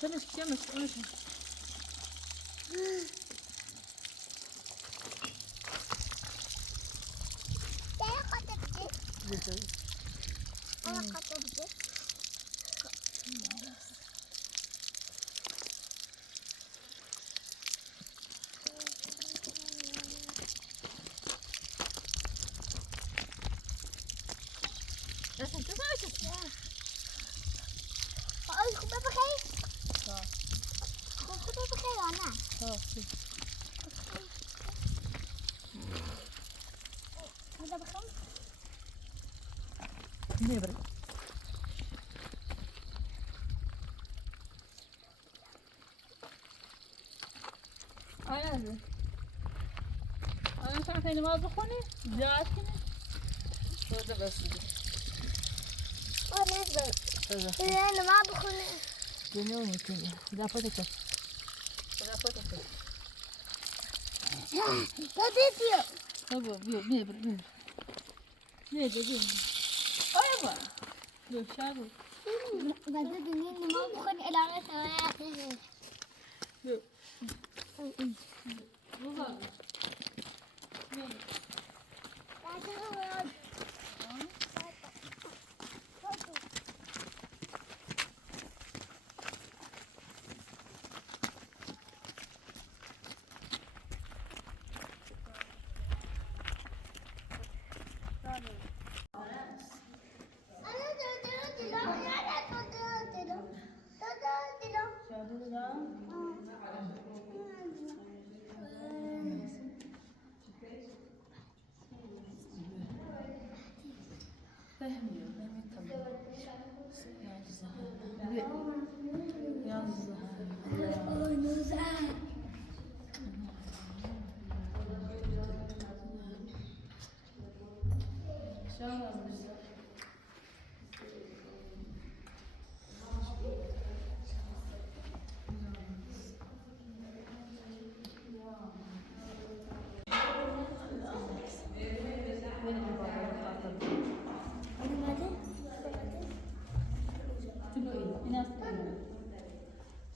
تمسك يمسك ماشي. أنا قطبت. بس انت ماشي. خذ بخير. خذ بخير أنا. هذا بخير. نبرة. أنا ساعتين ما بخوني جاتني. هذا بس. أنا ما بخون. جنوني كذا. لا فتك. لا فتك. تبيو. هو بيو نبرة. نبرة. أيوة. بيو شارو. بعدين إني ما بخون إلى غيره. بيو. والله.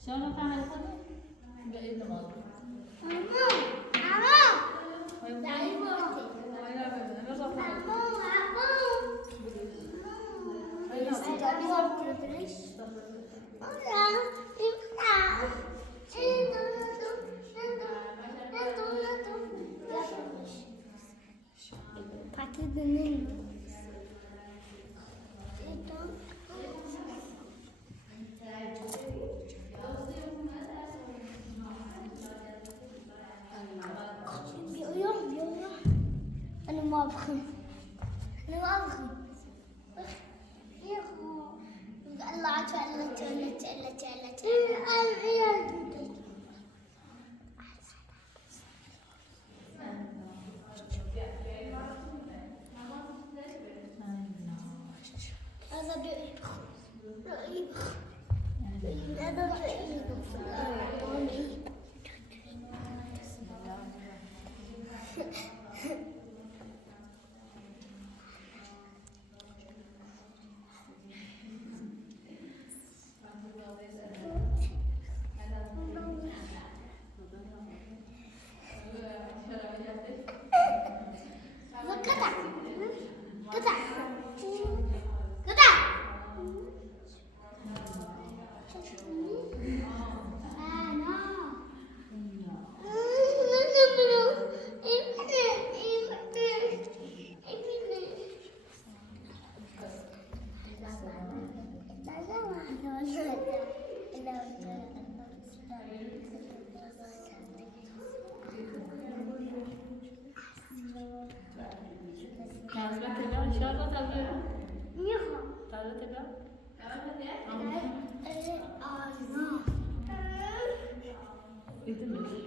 شلون تعمل هذا؟ بعيد الماضي. أنا ما أبخل. الله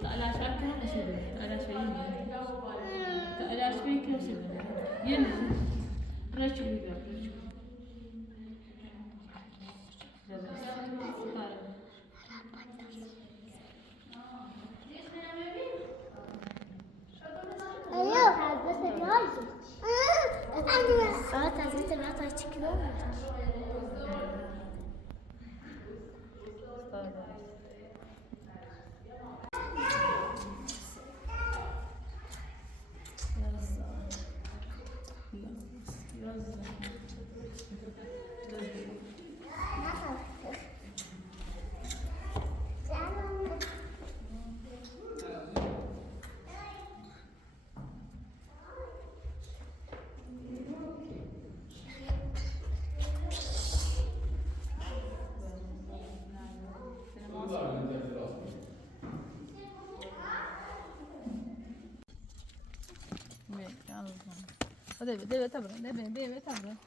على شركة هذا شبه على شيء على شيء كذا شبه ينزل رجل يبغى رجل Deve tabii.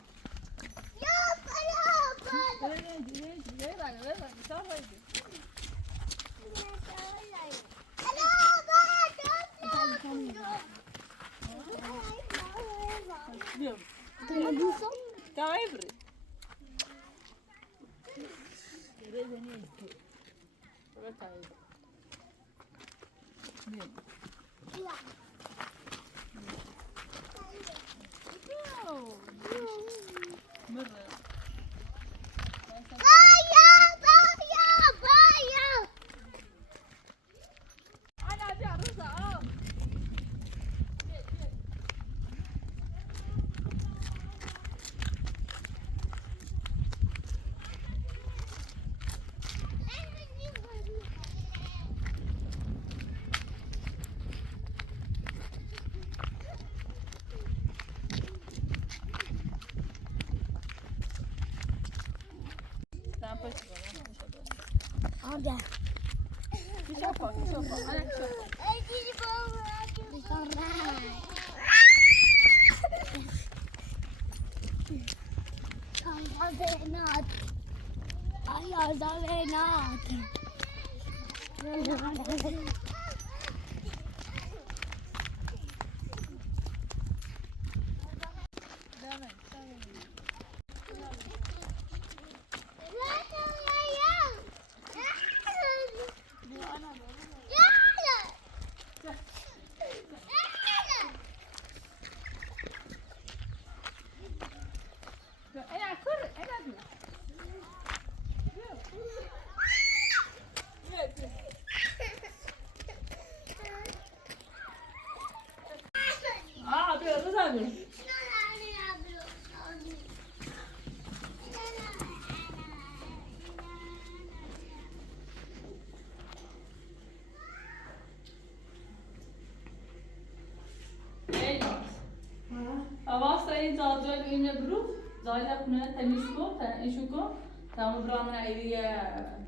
این زاجای اینه برو زایده خونه تمیز کن ایشو کن تمام برامون ایدی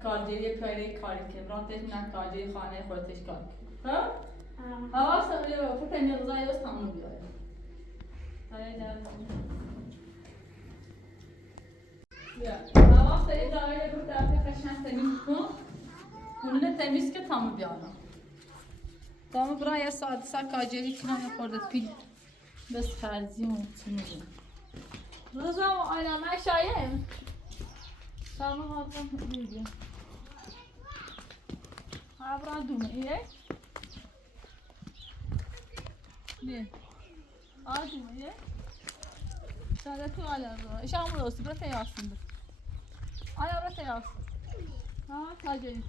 کارجری پیری کاری که براتش من کارجری خانه خودتش کار خب حواس داری و فکر کنی غذای بس تمام بیاره بیا حواس داری زایده برو طرف قشنگ تمیز کن خونه تمیز که تمام بیاره تمام برای یه ساعت کارجری کنم خورده پیل بس فرضی و چنین رضا و آینا من شایم سلام آقا دیگه ابرا دومه ایه نه آدومه ایه ساده تو آلا رو شام روستی برای تیاسیم آیا برای تیاسیم ها تاجری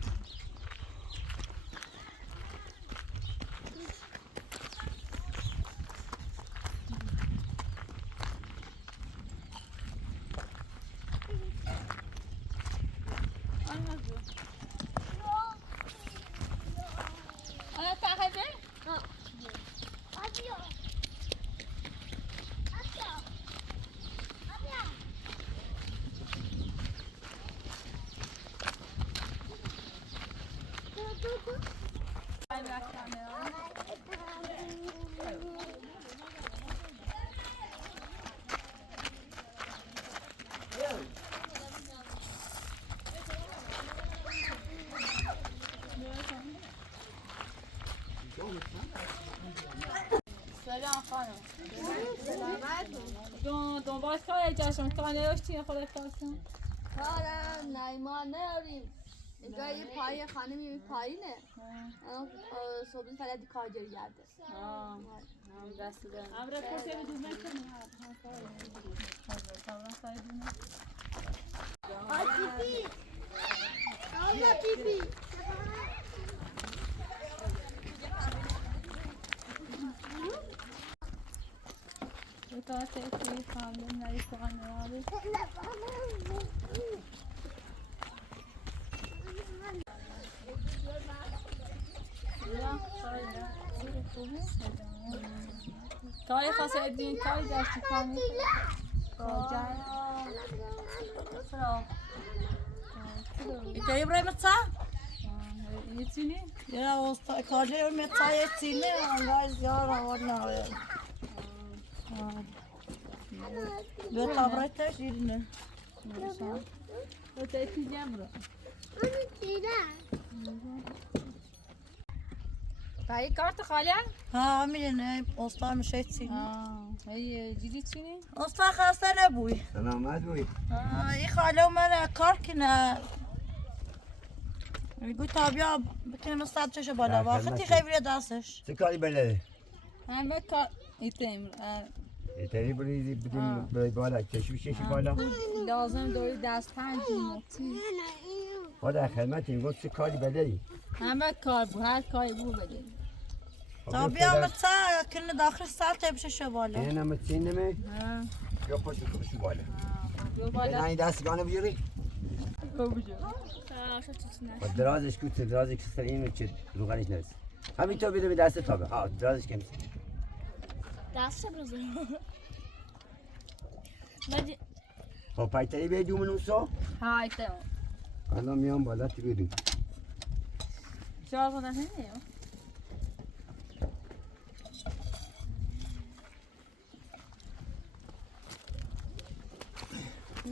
سلام خانم سلامت دون باش کار جاشم کار نداشتی خودت کارتون کارم نایما نداریم اینجا یه پای خانمی پایینه صبح فقط کارجری گرده هم دست دارم امره پرسه بدون من کنم آتیفی آتیفی Então, até aqui. خالد نعيش عن والد کاری خاصه ادین کاری داشتی کاری İteyi buraya mı sağ? یتینی Ya o kardeşe mi sağ ettiğini angaz yara var ne? Dört tabret de şirin. و تأتي جمرة هاي كارت خالع؟ Ha milin ostar mı şey ettiğini. هي جديد شنو؟ Ostar hasta ne bu? سلام مدوي Ha iyi hale umar karkine. قلت بیا بکنیم مستعد چه بالا وقتی خیلی دستش سكاري بلدي هم كار يتم تاني بريزي بدون بالا تشويش بالا لازم دوری دست پنج موتی هذا خدمتي نقول سكاري بلدي همه کار بود هر کاری بود بده تا بیا متسا کنه داخل سال تبشه شو بالا انا متسينمي ها يا شو بالا بیا بالا انا داس انا بيري بجو درازش كنت درازك سرين وتشد روغانيش نرس همين تو بده دست تابه ها درازش كم دست بزن خب پایتری بیدو منوسو های تمام الان میام بالا تو بیدو جواب نمیدیم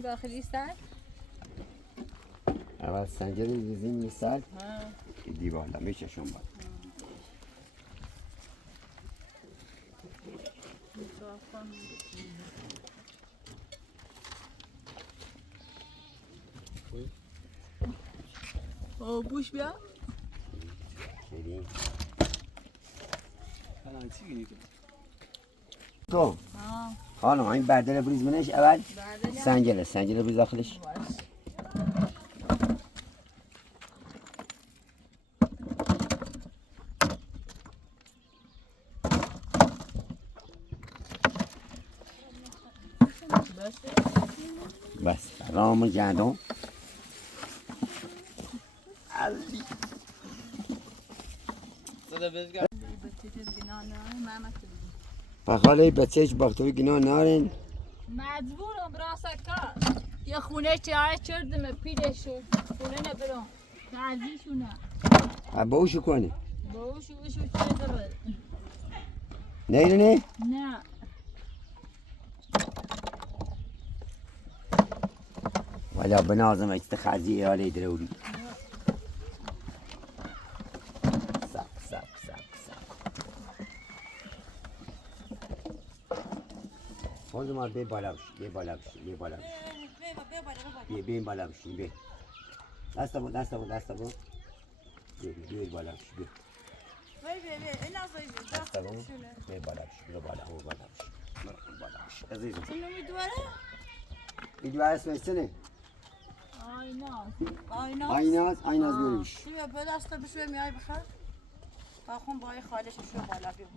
داخلی سر اول سنجری دیزیم مثال دی بالا میشه شون بالا او بوش بیا شیرین تو خانم این بردل بریز منش اول سنجله بریز داخلش بس رام گندم بخاله بچهش باختوی گناه نارن مجبورم براسه کار یه خونه چای چردم پیرشو خونه نبرم تعزیشونه باوشو کنه باوشو چه داره نه نه ولا بنازم استخازي يا لي دروي ساق خود ما بي بالا بي بالا بي دستا بو بي بالا بي این از دستا بو بي بالا عزيزي اینو میدواره؟ فيديو اسمه سنه آیناز بیاریش بیا به دست بشوی میای بخیر تا خون بای خالش شو بالا بیا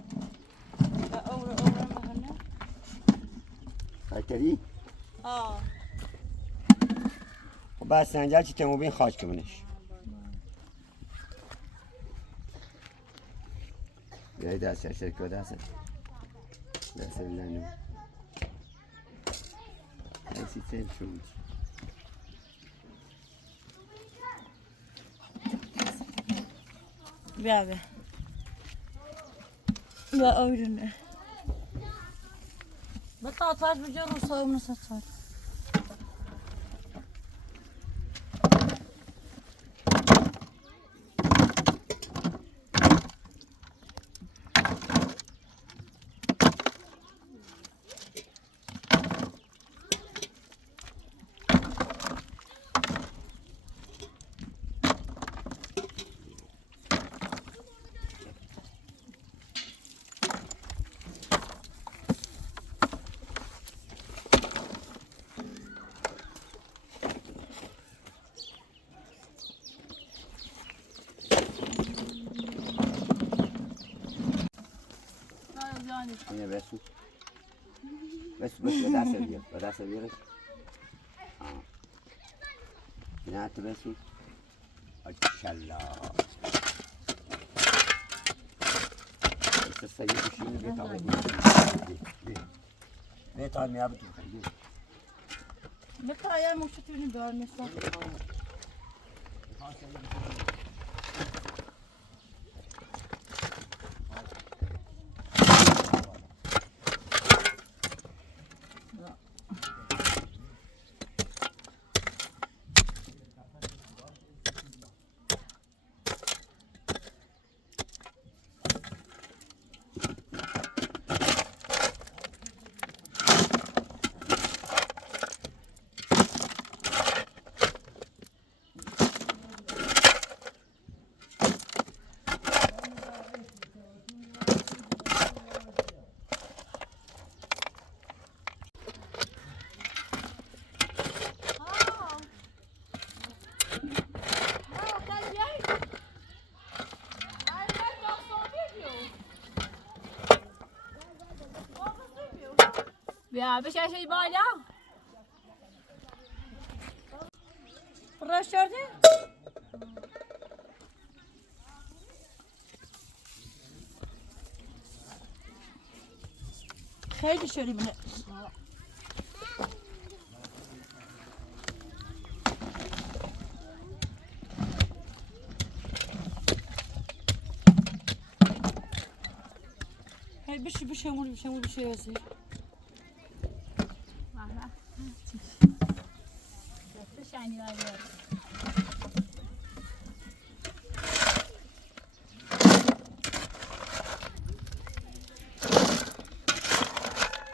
و اور مهنه خاطری آه و بعد سنجل چی تمو بین خاک کنش بیایی دست شرکو دست بلنو ایسی تیم شد بیا و آورنه بطلع تاج بجا رو صايم نص تاج اینه بسو بس به دست بیار به دست بیارش نه تو بسی اچلا بس سعی بشین بیتا میابه تو خیلی بتا یا موشتونی دار نیستم بیا بشاشی بالا راش کردی؟ خیلی شری بینه بشه یازی شنی آره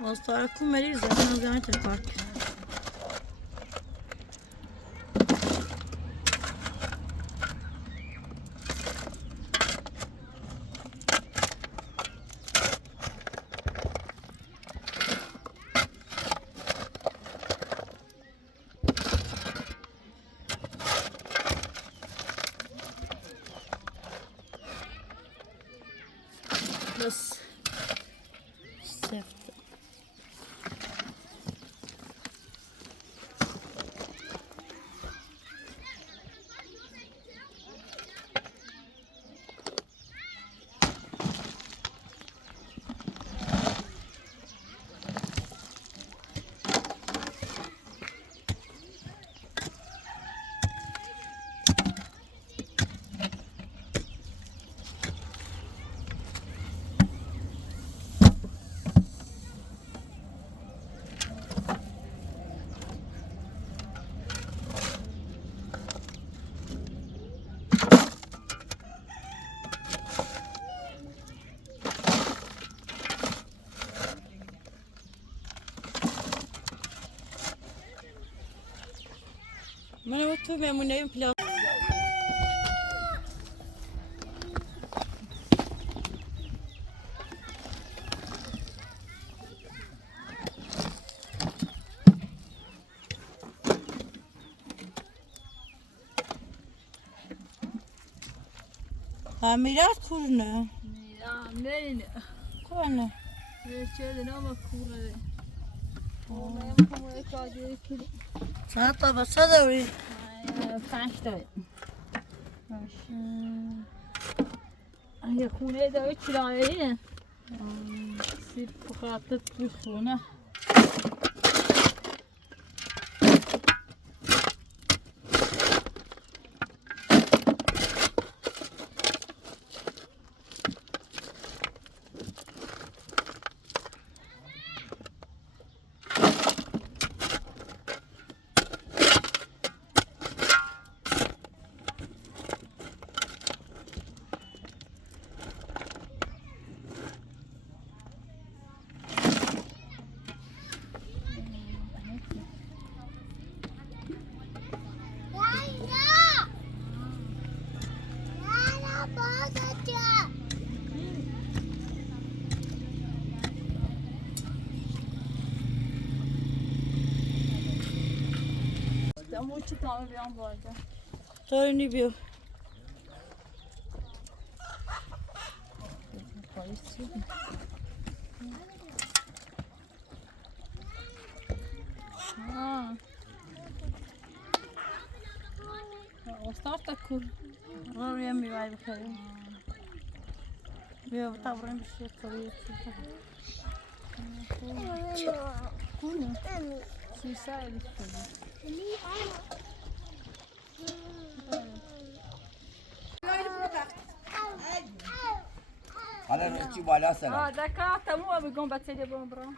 مستعرف کن مریض زدن از زمان تلپارک بس سفت من تو بمونه پلا میرات کورنه نه کورنه چه نام کوره ساعت تا بسه دوری 5 تا یه خونه داره کرایه سیب بخاطر توی خونه اما چه تامه بیام باید دارینی بیو صافت کور رو یه میوه بخریم بیا بطوریم بشه طبیعی کونه سیسه ایلیش کنی حالا روی بالا سلام دکا تموم بگم بچه برام برام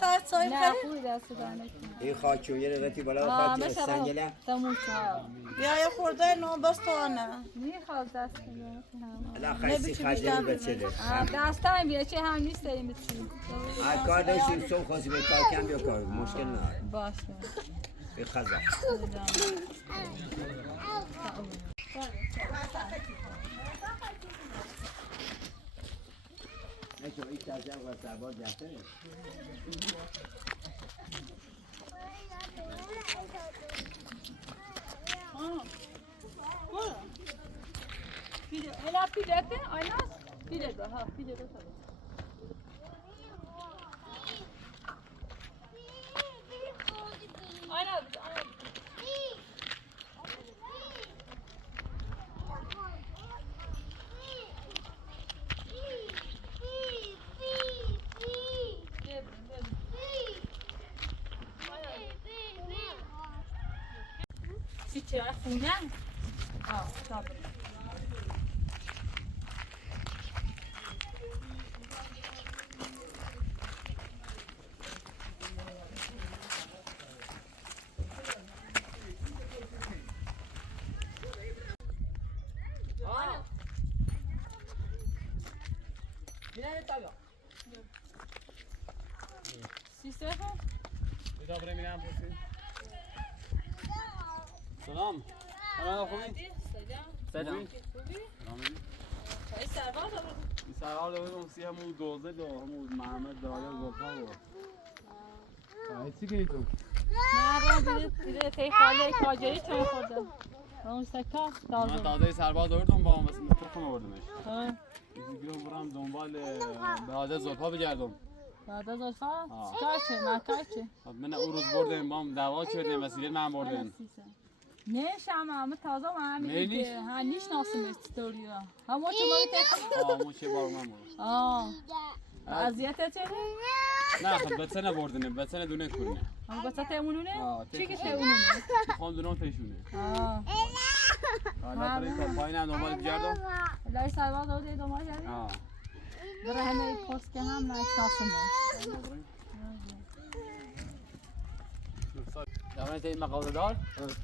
تا صاحب نه خوبی دست دانه این خاکی و یه رغتی بالا خاکی سنگله تموم شد بیا یه خورده نو بس تو نه میخواد دست دانه حالا خیلی خجل بچه ده دست هم بیا چه هم نیست این بچی کار داشتیم صبح خواستی به کار کم بیا کار مشکل نداره باشه به خزا نشو این تازه و سرباز جفته Ela filete, aynas, filete, ha, filete tabii. Aynen, aynen. Si c'è una fugna? Ah, tabii. Sistema? Dobry mi nam prosím. سلام. سلام خوبی؟ Selam. سلام. Ay servat ama. این سرحال دارم سی همون دوزه دو همون محمد داره زلفا بود. چی کنی تو؟ نه دیره تی خاله کاجری تو خورده. اون سکا من دارم. تازه سرباز آوردم با هم مثل مسترخم آوردمش. ها. بیام برام دنبال برادر زلفا بگردم. بعد از الفا کاچه نه کاچه. من اون روز بردم با هم دعوا کردیم وسیله من بردم. نه شما تازه ما نیش؟ ها نیش ناسم استوریا همو چه ماری همون چه بار من بود. اذیت چه نه خب بتسنه بردنم بتسنه دونه کنه. هم بچه تمونونه چی که تمونه. تمونونه خان دونم تیشونه. حالا برای کار پایین دنبال بگردم. لای سرباز داده دنبال کردی برای همه پست که هم نیش ناسم دارن این مغازه دار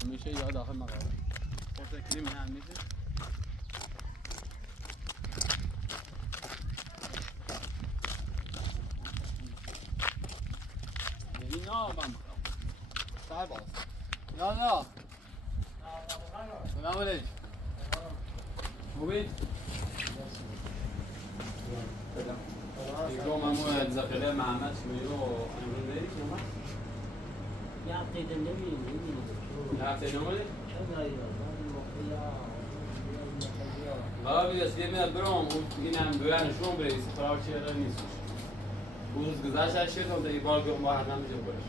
میشه یا داخل مغازه پرت کلیم هم میشه نه بام صاحب نه سلام علیکم خوبی سلام من زقله محمد شمیرو امروز داری که Ya dedim ne bileyim ne bileyim. Ya sen ne oldu? Sen hayır Valla bir de size bir برام اینم دورانشون برای استفاده چیه نیست. روز گذشته شد تا یه بار بیام با هم نمیشه برش.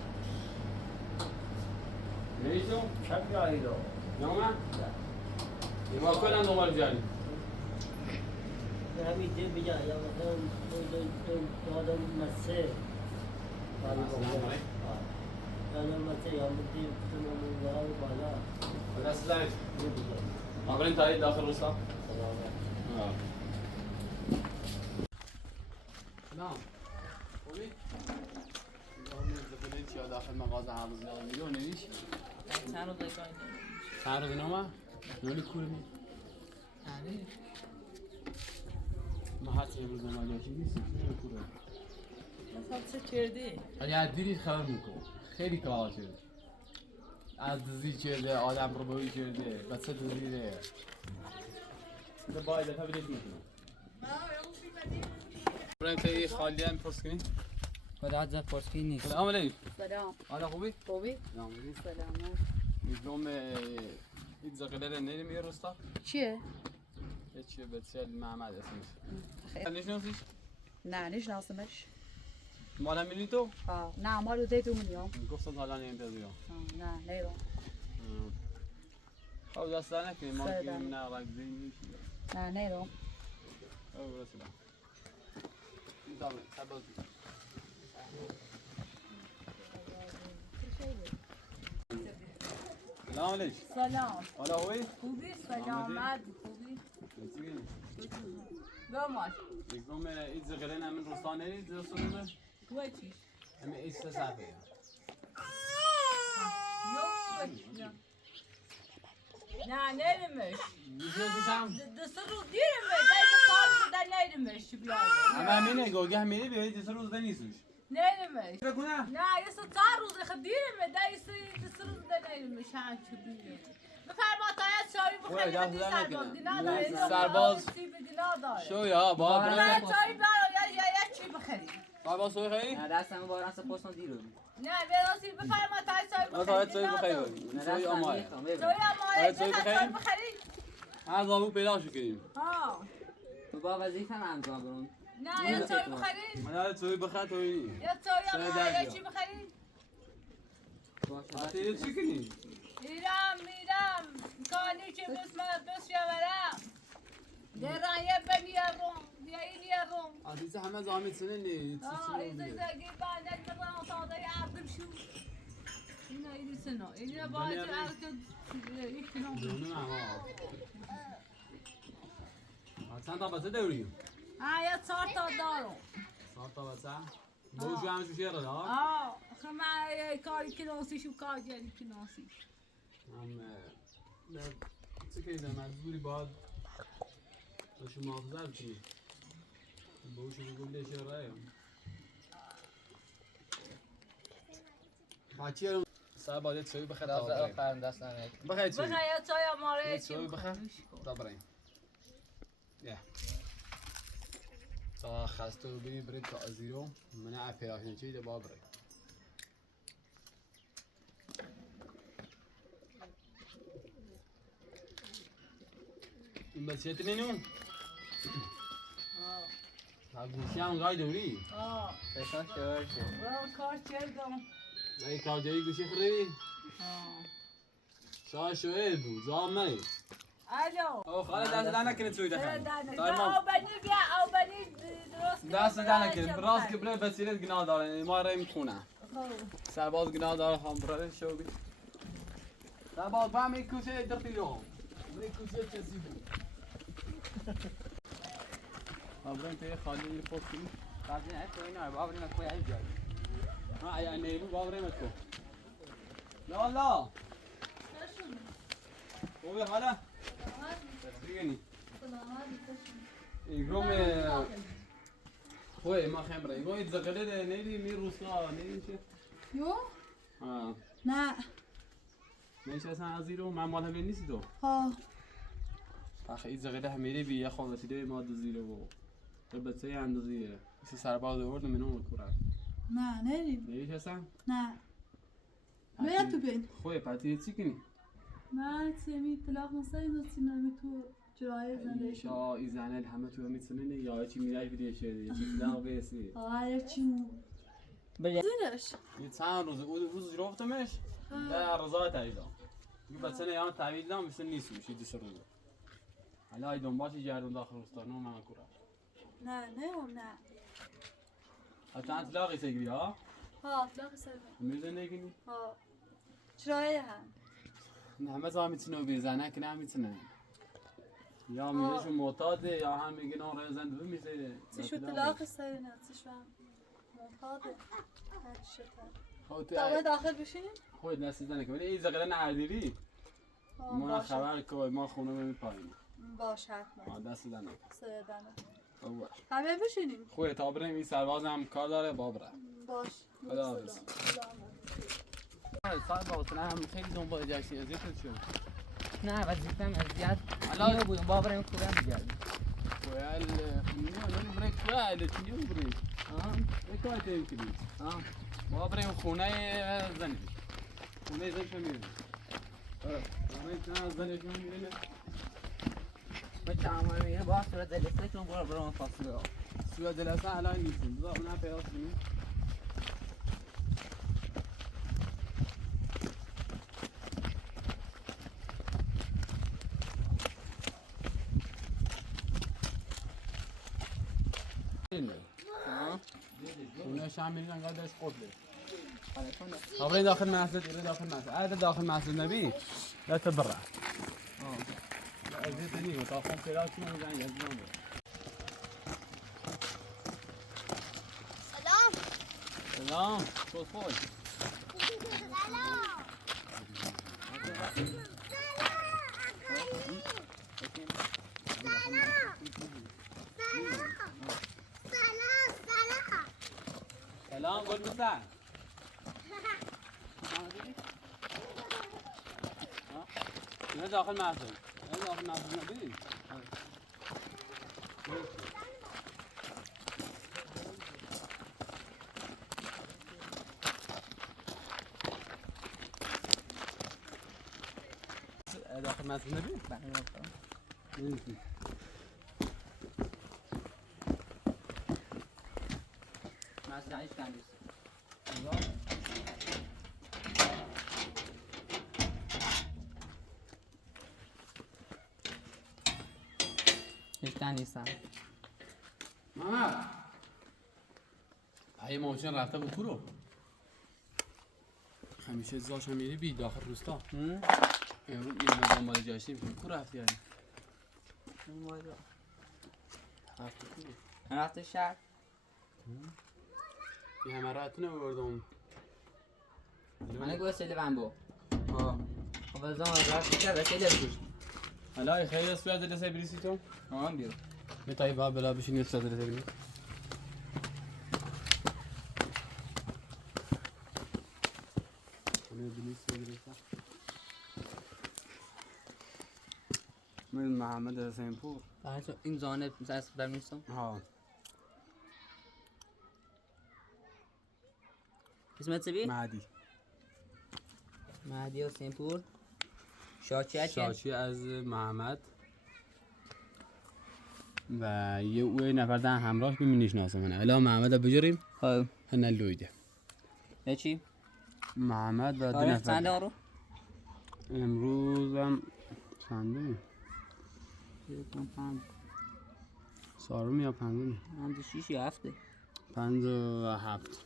نمیشم؟ Çok hayır o. نه من؟ یه بار کلا دنبال جاری. همین ده بیا یا مثلا تو آدم مسه. آدم مسه یا مدی تو نمونه‌های بالا. بس زاید. آبرین تایی داخل روستا. سلام. خوبی؟ زبونی چیا داخل مغازه هر روز میاد میگه نمیش؟ چند روز نما؟ نولی کورمی؟ ما حتی امروز نمالیاشی نیستیم چون کوره مثلا چه کردی؟ اگر دیری خبر میکنم خیلی کار شده از دزی کرده آدم رو بایی کرده بسه دزیره ده باید دفعه بیدیش میکنم برای که خالی هم پرس کنی؟ خدا عزت پرسکی نیست. سلام علیکم سلام حالا خوبی؟ خوبی؟ سلام علیکم سلام میگم این زغلره نریم یه روستا چیه؟ هیچی بسیار محمد اسمش نشناسیش؟ نه نشناسمش مال همینی تو؟ نه مال زیتون میام. گفتم حالا نمی‌پذیرم. نه نیرم. خب دست در نکنی ما که نه رقصی میشی. نه نیرم. او رسیدم. دامه سباز. سلام علیکم. سلام. حالا خوبی؟ خوبی سلامت خوبی؟ گماش. یکم ایز غلن همین روستان نرید روستان گویی. همین ایز سفره. Yok. Ne neymiş? میشناسیشم؟ Dısırız değil mi? Dayı sarısı da neymiş birader? همه همینه گوگه همینه بیایید دست روز نیستش. Neymiş? بگونه؟ Ne yasa sarısı değil mi? Dayısı dısırız da neymiş? Ha çubuğu. بفرما تایید چایی بخوری بدی سرباز دینا داره سرباز. دینا داره شو یا با نه چایی برای یا چی بخری سرباز سوی خیلی؟ نه دستم با راست پستم دیر بود. نه براسی بفرما تایید چایی نه بخری تایید چایی بخیری. نه سوی دستم آمایه. میخوام چایی ببین. آمایه چایی چایی بخری؟ بخری از آبو پیدا شو کنیم. ها تو با وظیفه انجام برون. نه یا چایی بخری من چایی بخیر توی. یا چایی آمایه چی بخری باشه. وقتی چی کنی؟ میرم کانی که بس شورم دران یه بنیارم یا اینیارم عزیز همه زامی سنه نی. ایزا زگی باندد برام صادر یاردم شو اینا ایدی سنا اینا باید ارکد ایکنام دونم اما. چند تا بسه داریم؟ یا 4 تا دارم 4 تا بسه. بوشو همش میشه را. خمه کاری کناسی شو کار جدی کناسی چه کردم مجبوری باید باشو محافظت کنی. بوشو بگم دیشه رای. بچه رو سر باید چایی بخیر تا بریم. آخرم دستم نکنم. بخیر چایی. بخیر یا چای آماره چایی بخیر تا بریم. یه. تا خسته و بری برید تا ازیرو منه اپیراشن چایی ده با بریم. این بسیت نینون؟ گوشی هم گای دوری؟ فشان شور شد. کار چردم ای کارجایی گوشی خریدی؟ شاه شوید بود زام نی الو او خاله دست در نکنید سوی دخل تایمان آبانی بیا آبانی درست دست در نکنید براز که بره بسیرت گناه داره ما رای میخونه سرباز گناه داره هم برای شو بی سرباز با همی کوسه درتی رو هم بری کوسه چسی بود بریم توی خالی این پوست کنیم بعضی نه تو اینا بابری مکوی عیب جایی. ها یا نیبو بریم اتکو لا لا خوبی حالا؟ بگنی ایگروم خوی ما خیمره ایگو ایت زغله ده نیدی می روسا نیدی چه؟ یو؟ ها نه. میشه اصلا از ایرو من مال همین نیستی تو ها. آخه ایت زغله همیری بی یه خود رسیده ما دو زیره و تو بچه اندازیه ایسی سرباز آورد و منو مکورد نه نریم. نیدیش اصلا؟ نه. باید تو بین. خوی پتی چی کنی؟ من سیمی طلاق نساییم و سیمی تو جرای زنده شد. شا ای زنل همه تو میتونه یا چی میراش بدی شده یا چی طلاق بیسی آره چی مو. زنش. یه چند روز روز جرفتمش در روزای تاییدا یه بچه یا تعویض دام مثل نیست میشه دو سه روز حالا ای دنبالش گردون داخل روستان و من کورا نه نه. حتی طلاقی سگری ها ها طلاق سرم. میزنه کنی ها. جرای هم. نه همه زا میتونه بیزنه که نه میتونه یا میگه معتاده یا هم میگه نه رزن دو میشه چشو طلاق سرم نه چشو هم معتاده. خود تا داخل بشینیم؟ خود نسیدنه که ولی این زغله نهردیری ما خبر که ما خونه میپاییم باش حتما. دست دنه سیدنه. اوه همه بشینیم. خوبه تا بریم این سرباز هم کار داره بابره باش. خدا حافظ سرباز نه هم خیلی دنبال جشنی ازیت شد نه وظیفم اذیت. الان- نیو بودم بابرم کورم میگردم. ویل خونی برای کواله چی برای کار تیم کنی ما بریم خونه زنی خونه زنش میریم خونه زنش میریم بچه همه میره با صورت دلسته کن برو من فاصله ها. سویا دلسه الان نیستیم بذار اونها پیدا کنیم خونه شام میرین قدرش قبله خبرين داخل مسجد إلى داخل مسجد هذا داخل مسجد النبي لا تبرع لا أزيد تاني وطاقم كلات شنو يعني يزنون سلام سلام شو صوي سلام قول مساء هنا داخل مسجد هنا داخل مسجد النبي داخل مسجد النبي مسجد عيش كنديس هیچ نیستم ماما هی موچن رفته بود رو همیشه زاش هم میری بی داخل روستا امروز یه مدام مال جاشتیم کو رفتی یعنی رفته کو رفته شهر یه همه راتونه بردم من گوشه لبن بو خب از آن رفته شهر بسه لبن هلا خیلی از سواد دسته بریسی تو تمام بیرو می طيب ها بلا بشینی سواد دسته بریسی من محمد حسین پور این زانه از خودم نیستم ها اسمت چی؟ مهدی مهدی حسین پور شاچی شاچی از محمد و یه اوه نفر دن همراه ببینیش ناسمانه الا محمد رو بجریم خب هنه لویده یه چی؟ محمد و دو تاریخ چند نفر رو؟ امروز هم چنده سارم یا پنجمی؟ من 6 یا 7 57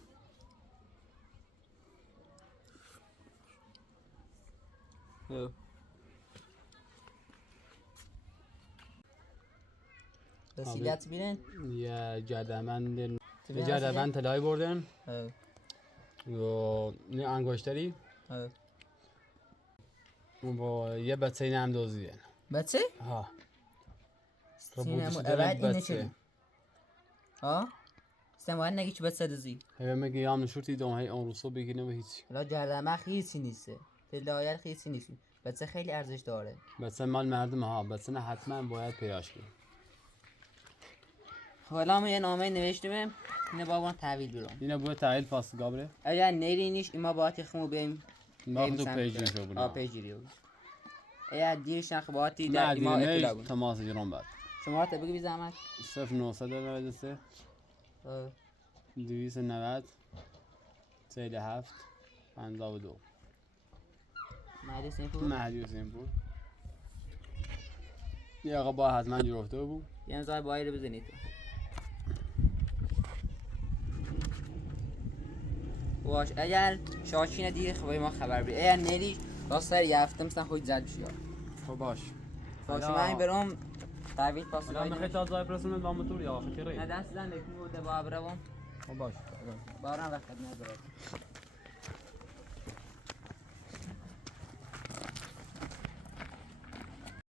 وسیلت بیرن؟ یه جدمند طلایی بردن و نه انگشتری با یه بچه اینه هم دوزیدن بچه؟ ها سینما اول اینه چه؟ ها؟ باید نگی چه بچه دوزی؟ هیوه مگه یام نشورتی دوم هی اون روسو بگیرنه و هیچی حالا جردمه خیلی نیسته تلایل خیلی نیسته بچه خیلی ارزش داره بچه مال مردم ها بچه نه حتما باید پیاش کنیم حالا ما یه نامه نوشتیم اینه بابا تحویل بیرون اینه بود تحویل پاس گابره اگر نرینیش ایما باید خمو بریم ما تو پیجی شو بودم پیجی رو اگر دیرش نخ باید نه در ایما دیگه اطلاع نه بون تماس جرام بعد شما تا بگی بی زحمت 0993 290 47 52 مهدی سینپور مهدی حسین پور یه آقا با حتما جرفته بود یه امضای بایی رو بزنید باش اگر شاچین دیر خواهی ما خبر بید اگر نریش راست سر یه هفته مثلا خود زد بشی خب باش باشه من برم تحویل پاس الان میخوای تا زای برسونم با موتور یا آخه نه دست زن بکنی بوده با عبره بام خب باش بارم وقت نداره